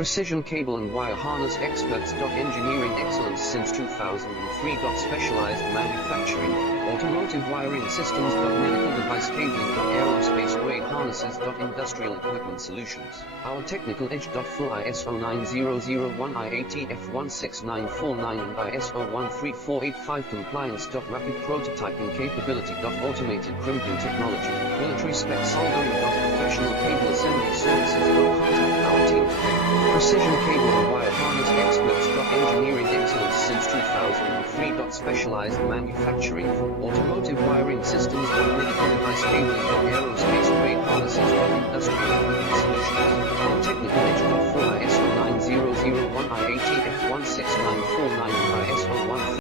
Precision cable and wire harness experts. Engineering excellence since 2003. Specialized manufacturing, automotive wiring systems. Medical device cabling. Aerospace grade harnesses. Industrial equipment solutions. Our technical edge. Full ISO 9001, IATF 16949 and ISO 13485 compliance. Rapid prototyping capability. Automated crimping technology, military spec soldering. Professional cable assembly services. Contact our team today. Precision cable and wire harness experts. Engineering excellence since 2003. Specialized manufacturing, automotive